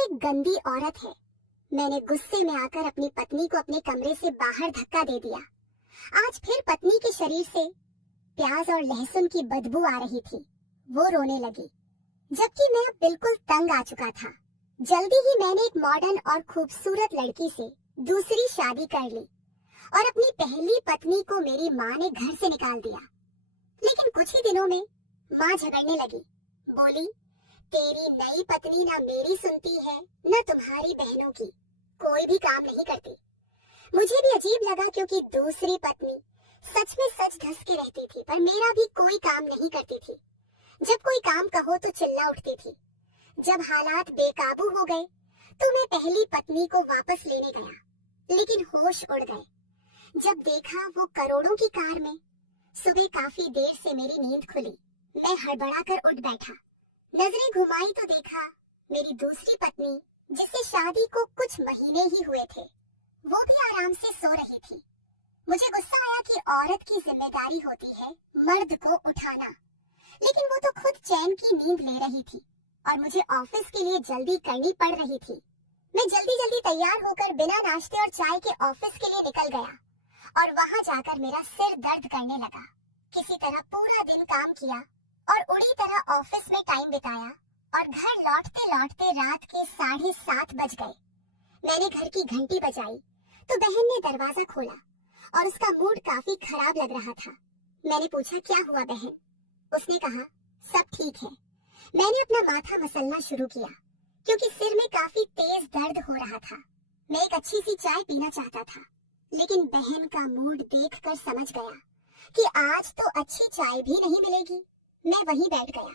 एक गंदी औरत है। मैंने गुस्से में आकर अपनी पत्नी को अपने कमरे से बाहर धक्का दे दिया। आज फिर पत्नी के शरीर से प्याज और लहसुन की बदबू आ रही थी। वो रोने लगी, जबकि मैं अब बिल्कुल तंग आ चुका था। जल्दी ही मैंने एक मॉडर्न और खूबसूरत लड़की से दूसरी शादी कर ली और अपनी पहली पत्नी को मेरी माँ ने घर से निकाल दिया। लेकिन कुछ ही दिनों में माँ झगड़ने लगी। बोली, तेरी नई पत्नी ना मेरी सुनती है न तुम्हारी बहनों की, कोई भी काम नहीं करती। मुझे भी अजीब लगा, क्योंकि दूसरी पत्नी सच में सच धस के रहती थी, पर मेरा भी कोई काम नहीं करती थी। जब कोई काम कहो तो चिल्ला उठती थी। जब हालात बेकाबू हो गए तो मैं पहली पत्नी को वापस लेने गया, लेकिन होश उड़ गए जब देखा वो करोड़ों की कार में। सुबह काफी देर से मेरी नींद खुली। मैं हड़बड़ा कर उठ बैठा, नजरें घुमाई तो देखा मेरी दूसरी पत्नी, जिससे शादी को कुछ महीने ही हुए थे, वो भी आराम से सो रही थी। मुझे गुस्सा आया कि औरत की जिम्मेदारी होती है मर्द को उठाना, लेकिन वो तो खुद चैन की नींद ले रही थी और मुझे ऑफिस के लिए जल्दी करनी पड़ रही थी। मैं जल्दी जल्दी तैयार होकर बिना नाश्ते और चाय के ऑफिस के लिए निकल गया और वहां जाकर मेरा सिर दर्द करने लगा। किसी तरह पूरा दिन काम किया और उड़ी तरह ऑफिस में टाइम बिताया और घर लौटते लौटते रात के 7:30 बज गए। मैंने घर की घंटी बजाई तो बहन ने दरवाजा खोला और उसका मूड काफी खराब लग रहा था। मैंने पूछा, क्या हुआ बहन? उसने कहा, सब ठीक है। मैंने अपना माथा मसलना शुरू किया, क्योंकि सिर में काफी तेज दर्द हो रहा था। मैं एक अच्छी सी चाय पीना चाहता था, लेकिन बहन का मूड देखकर समझ गया कि आज तो अच्छी चाय भी नहीं मिलेगी। मैं वहीं बैठ गया।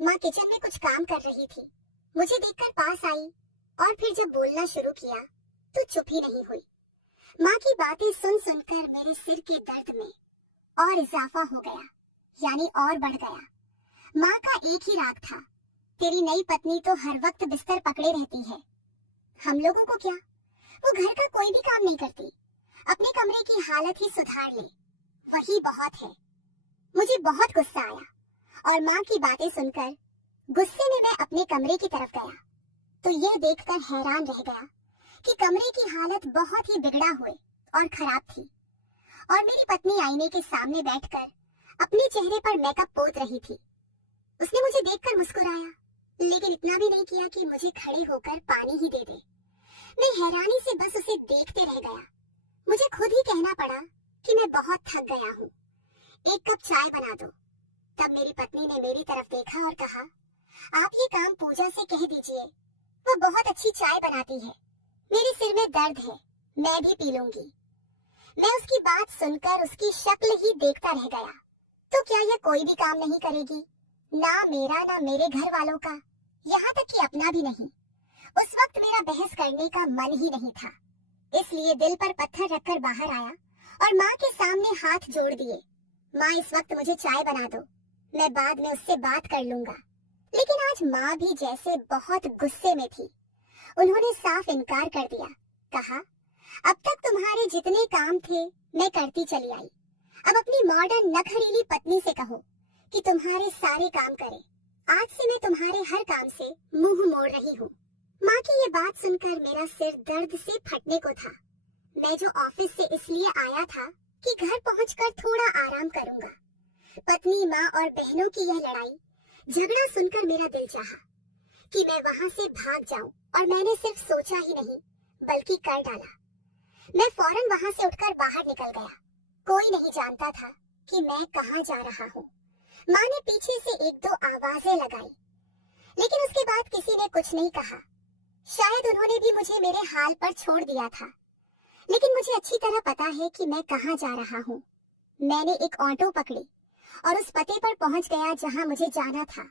माँ किचन में कुछ काम कर रही थी। मुझे देखकर पास आई और फिर जब बोलना शुरू किया तो चुप ही नहीं हुई। माँ की बातें सुन सुनकर मेरे सिर के दर्द में और इजाफा हो गया, यानी और बढ़ गया। माँ का एक ही राग था, तेरी नई पत्नी तो हर वक्त बिस्तर पकड़े रहती है। हम लोगों को क्या, वो घर का कोई भी काम नहीं करती, अपने कमरे की हालत ही सुधार ले, वही बहुत है। मुझे बहुत गुस्सा आया और माँ की बातें सुनकर गुस्से में मैं अपने कमरे की तरफ गया तो यह देखकर हैरान रह गया कि कमरे की हालत बहुत ही बिगड़ा हुए और खराब थी और मेरी पत्नी आईने के सामने बैठकर अपने चेहरे पर मेकअप पोत रही थी। उसने मुझे देखकर मुस्कुराया, लेकिन इतना भी नहीं किया कि मुझे खड़े होकर पानी ही दे दे। मैं हैरानी से बस उसे देखते रह गया। मुझे खुद ही कहना पड़ा कि मैं बहुत थक गया हूँ, एक कप चाय बना दो। तब मेरी पत्नी ने मेरी तरफ देखा और कहा, आप ये काम पूजा से कह दीजिए, वो बहुत अच्छी चाय बनाती है। मेरे सिर में दर्द है, मैं भी पी लूंगी। मैं उसकी बात सुनकर उसकी शक्ल ही देखता रह गया। तो क्या यह कोई भी काम नहीं करेगी? ना मेरा ना मेरे घर वालों का, यहाँ तक कि अपना भी नहीं। उस वक्त मेरा बहस करने का मन ही नहीं था, इसलिए दिल पर पत्थर रखकर बाहर आया और माँ के सामने हाथ जोड़ दिए। माँ, इस वक्त मुझे चाय बना दो, मैं बाद में उससे बात कर लूंगा। लेकिन आज माँ भी जैसे बहुत गुस्से में थी। उन्होंने साफ इनकार कर दिया। कहा, अब तक तुम्हारे जितने काम थे मैं करती चली आई, अब अपनी मॉडर्न नखरीली पत्नी से कहो कि तुम्हारे सारे काम करे। आज से मैं तुम्हारे हर काम से मुंह मोड़ रही हूँ। माँ की ये बात सुनकर मेरा सिर दर्द से फटने को था। मैं जो ऑफिस से इसलिए आया था कि घर पहुंचकर थोड़ा आराम करूंगा। पत्नी, माँ और बहनों की यह लड़ाई झगड़ा सुनकर मेरा दिल चाहा कि मैं वहां से भाग जाऊं, और मैंने सिर्फ सोचा ही नहीं बल्कि कर डाला। मैं फौरन वहां से उठकर बाहर निकल गया। कोई नहीं जानता था कि मैं कहाँ जा रहा हूँ। माँ ने पीछे से 1-2 आवाजें लगाई, लेकिन उसके बाद किसी ने कुछ नहीं कहा। शायद उन्होंने भी मुझे मेरे हाल पर छोड़ दिया था, लेकिन मुझे अच्छी तरह पता है कि मैं कहाँ जा रहा हूँ। मैंने एक ऑटो पकड़ी और उस पते पर पहुंच गया जहाँ मुझे जाना था।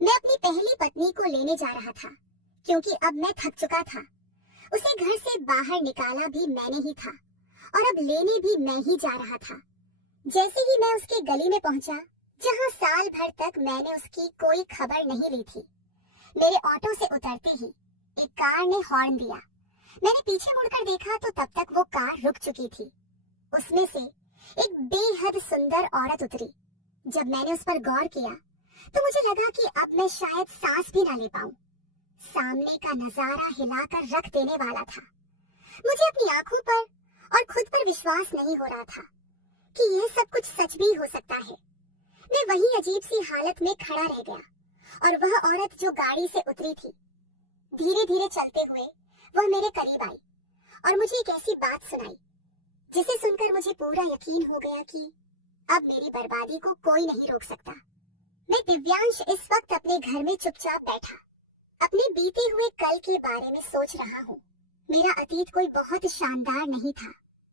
मैं अपनी पहली पत्नी को लेने जा रहा था, क्योंकि अब मैं थक चुका था। उसे घर से बाहर निकाला भी मैंने ही था और अब लेने भी मैं ही जा रहा था। जैसे ही मैं उसके गली में पहुंचा, जहां साल भर तक मैंने उसकी कोई खबर नहीं ली थी, मेरे ऑटो से उतरते ही एक कार ने हॉर्न दिया। मैंने पीछे मुड़कर देखा तो तब तक वो कार रुक चुकी थी। उसमें से एक बेहद सुंदर औरत उतरी। जब मैंने उस पर गौर किया तो मुझे लगा कि अब मैं शायद सांस भी ना ले पाऊं। सामने का नजारा हिलाकर रख देने वाला था। मुझे अपनी आंखों पर और खुद पर विश्वास नहीं हो रहा था कि यह सब कुछ सच भी हो सकता है। मैं वही अजीब सी हालत में खड़ा रह गया और वह औरत जो गाड़ी से उतरी थी, धीरे धीरे चलते हुए वह मेरे करीब आई और मुझे एक ऐसी बात सुनाई जिसे सुनकर मुझे पूरा यकीन हो गया कि अब मेरी बर्बादी को कोई नहीं रोक सकता। मैं दिव्यांश इस वक्त अपने घर में चुपचाप बैठा अपने बीते हुए कल के बारे में सोच रहा हूँ। मेरा अतीत कोई बहुत शानदार नहीं था,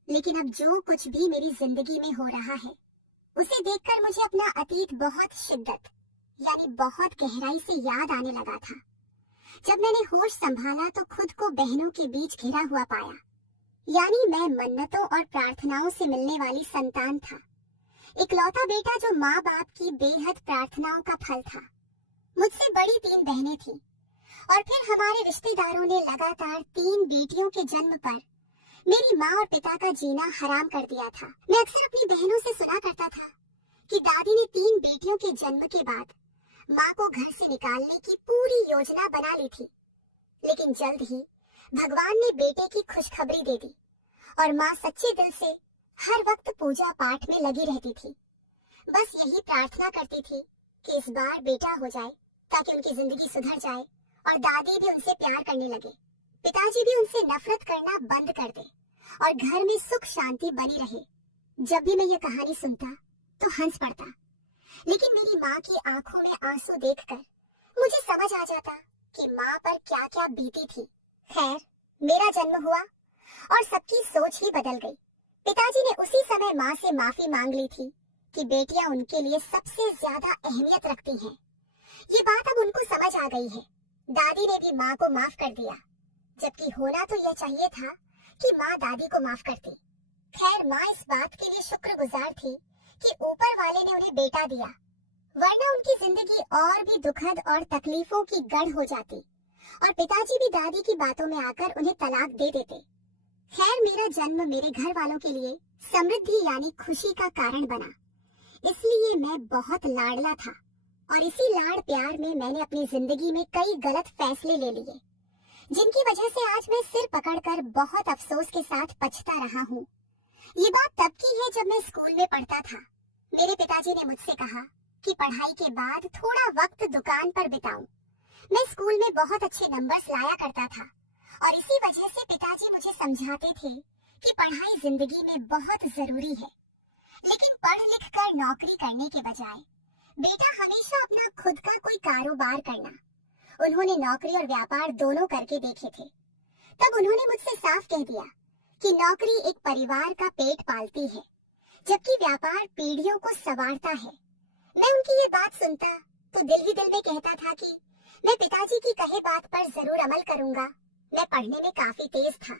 लेकिन अब जो कुछ भी मेरी जिंदगी में हो रहा है उसे देखकर मुझे अपना अतीत बहुत शिद्दत यानी बहुत गहराई से याद आने लगा था। जब मैंने होश संभाला तो खुद को बहनों के बीच घिरा हुआ पाया, यानी मैं मन्नतों और प्रार्थनाओं से मिलने वाली संतान था, इकलौता बेटा जो माँ बाप की बेहद प्रार्थनाओं का फल था। मुझसे बड़ी 3 बहनें थीं और फिर हमारे रिश्तेदारों ने लगातार 3 बेटियों के जन्म पर मेरी माँ और पिता का जीना हराम कर दिया था। मैं अक्सर अपनी बहनों से सुना करता था कि दादी ने 3 बेटियों के जन्म के बाद माँ को घर से निकालने की पूरी योजना बना ली थी, लेकिन जल्द ही भगवान ने बेटे की खुशखबरी दे दी और माँ सच्चे दिल से हर वक्त पूजा पाठ में लगी रहती थी। बस यही प्रार्थना करती थी कि इस बार बेटा हो जाए ताकि उनकी जिंदगी सुधर जाए और दादी भी उनसे प्यार करने लगे, पिताजी भी उनसे नफरत करना बंद कर दे और घर में सुख शांति बनी रहे। जब भी मैं ये कहानी सुनता तो हंस पड़ता, लेकिन मेरी माँ की आंखों में आंसू देखकर मुझे समझ आ जाता कि माँ पर क्या क्या बीती थी। खैर, मेरा जन्म हुआ और सबकी सोच ही बदल गई। पिताजी ने उसी समय माँ से माफी मांग ली थी कि बेटियां उनके लिए सबसे ज्यादा अहमियत रखती हैं। ये बात अब उनको समझ आ गई है। दादी ने भी माँ को माफ कर दिया, जबकि होना तो यह चाहिए था कि माँ दादी को माफ करती। खैर, माँ इस बात के लिए शुक्रगुजार थी कि ऊपर वाले ने उन्हें बेटा दिया, वरना उनकी जिंदगी और भी दुखद और तकलीफों की गढ़ हो जाती और पिताजी भी दादी की बातों में आकर उन्हें तलाक दे देते। खैर, मेरा जन्म मेरे घर वालों के लिए समृद्धि यानी खुशी का कारण बना, इसलिए मैं बहुत लाडला था और इसी लाड़ प्यार में मैंने अपनी जिंदगी में कई गलत फैसले ले लिए, जिनकी वजह से आज मैं सिर पकड़कर बहुत अफसोस के साथ पछता रहा हूँ। ये बात तब की है जब मैं स्कूल में पढ़ता था। मेरे पिताजी ने मुझसे कहा कि पढ़ाई के बाद थोड़ा वक्त दुकान पर बिताऊं। मैं स्कूल में बहुत अच्छे नंबर्स लाया करता था और इसी वजह से पिताजी मुझे समझाते थे कि पढ़ाई जिंदगी में बहुत जरूरी है, लेकिन पढ़ लिख कर नौकरी करने के बजाय बेटा हमेशा अपना खुद का कोई कारोबार करना। उन्होंने नौकरी और व्यापार दोनों करके देखे थे। तब उन्होंने मुझसे साफ कह दिया कि नौकरी एक परिवार का पेट पालती है, जबकि व्यापार पीढ़ियों को संवारता है। मैं उनकी ये बात सुनता तो दिल ही दिल में कहता था कि मैं पिताजी की कहे बात पर जरूर अमल करूंगा। मैं पढ़ने में काफी तेज था,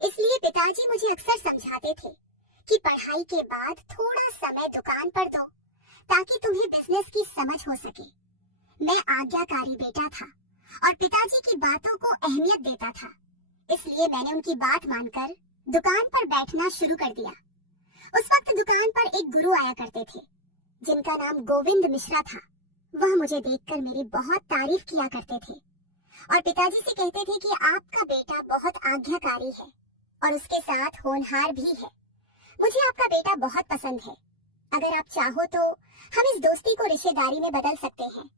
इसलिए पिताजी मुझे अक्सर समझाते थे कि पढ़ाई के बाद थोड़ा समय दुकान पर दो ताकि तुम्हें बिजनेस की समझ हो सके। मैं आज्ञाकारी बेटा था और पिताजी की बातों को अहमियत देता था, इसलिए मैंने उनकी बात मानकर दुकान पर बैठना शुरू कर दिया। उस वक्त दुकान पर एक गुरु आया करते थे जिनका नाम गोविंद मिश्रा था। वह मुझे देखकर मेरी बहुत तारीफ किया करते थे और पिताजी से कहते थे कि आपका बेटा बहुत आज्ञाकारी है और उसके साथ होनहार भी है। मुझे आपका बेटा बहुत पसंद है। अगर आप चाहो तो हम इस दोस्ती को रिश्तेदारी में बदल सकते हैं।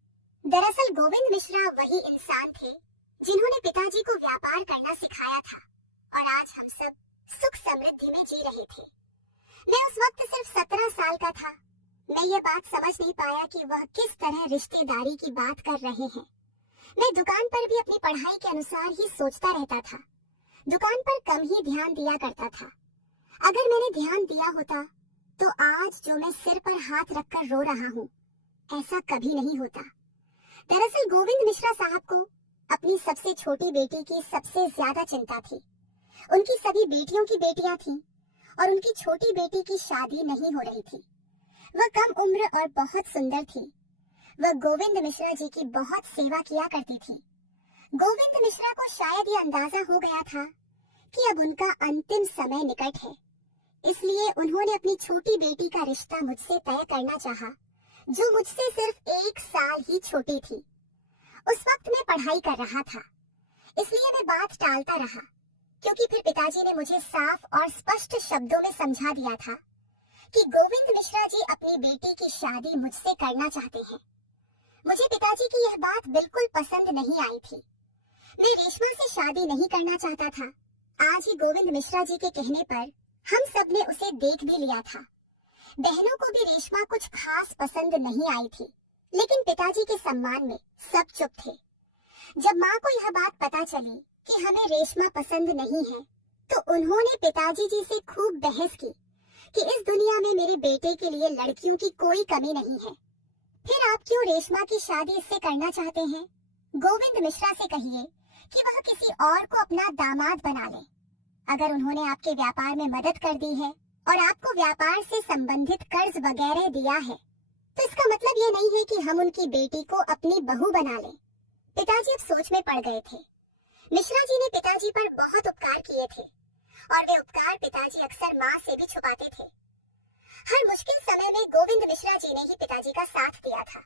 दरअसल गोविंद मिश्रा वही इंसान थे जिन्होंने पिताजी को व्यापार करना सिखाया था और आज हम सब सुख समृद्धि में जी रहे थे। मैं उस वक्त सिर्फ 17 साल का था। मैं ये बात समझ नहीं पाया कि वह किस तरह रिश्तेदारी की बात कर रहे हैं। मैं दुकान पर भी अपनी पढ़ाई के अनुसार ही सोचता रहता था। दुकान पर कम ही ध्यान दिया करता था। अगर मैंने ध्यान दिया होता तो आज जो मैं सिर पर हाथ रखकर रो रहा हूँ, ऐसा कभी नहीं होता। दरअसल गोविंद मिश्रा साहब को अपनी सबसे छोटी बेटी की सबसे ज्यादा चिंता थी। उनकी सभी बेटियों की बेटियां थीं और उनकी छोटी बेटी की शादी नहीं हो रही थी। वह कम उम्र और बहुत सुंदर थी। वह गोविंद मिश्रा जी की बहुत सेवा किया करती थी। गोविंद मिश्रा को शायद ये अंदाजा हो गया था कि अब उनका अंतिम समय निकट है, इसलिए उन्होंने अपनी छोटी बेटी का रिश्ता मुझसे तय करना चाहा, जो मुझसे सिर्फ 1 साल ही छोटी थी। उस वक्त मैं पढ़ाई कर रहा था, इसलिए मैं बात टालता रहा, क्योंकि फिर पिताजी ने मुझे साफ और स्पष्ट शब्दों में समझा दिया था कि गोविंद मिश्रा जी अपनी बेटी की शादी मुझसे करना चाहते हैं। मुझे पिताजी की यह बात बिल्कुल पसंद नहीं आई थी। मैं रेशमा से शादी नहीं करना चाहता था। आज ही गोविंद मिश्रा जी के कहने पर हम सब ने उसे देख भी लिया था। बहनों को भी रेशमा कुछ खास पसंद नहीं आई थी, लेकिन पिताजी के सम्मान में सब चुप थे। जब माँ को यह बात पता चली कि हमें रेशमा पसंद नहीं है, तो उन्होंने पिताजी जी से खूब बहस की कि इस दुनिया में मेरे बेटे के लिए लड़कियों की कोई कमी नहीं है। फिर आप क्यों रेशमा की शादी इससे करना चाहते हैं? गोविंद मिश्रा से कहिए कि वह किसी और को अपना दामाद बना ले। अगर उन्होंने आपके व्यापार में मदद कर दी है और आपको व्यापार से संबंधित कर्ज वगैरह दिया है, तो इसका मतलब ये नहीं है कि हम उनकी बेटी को अपनी बहू बना लें। पिताजी अब सोच में पड़ गए थे। मिश्रा जी ने पिताजी पर बहुत उपकार किए थे और वे उपकार पिताजी अक्सर माँ से भी छुपाते थे। हर मुश्किल समय में गोविंद मिश्रा जी ने ही पिताजी का साथ दिया था।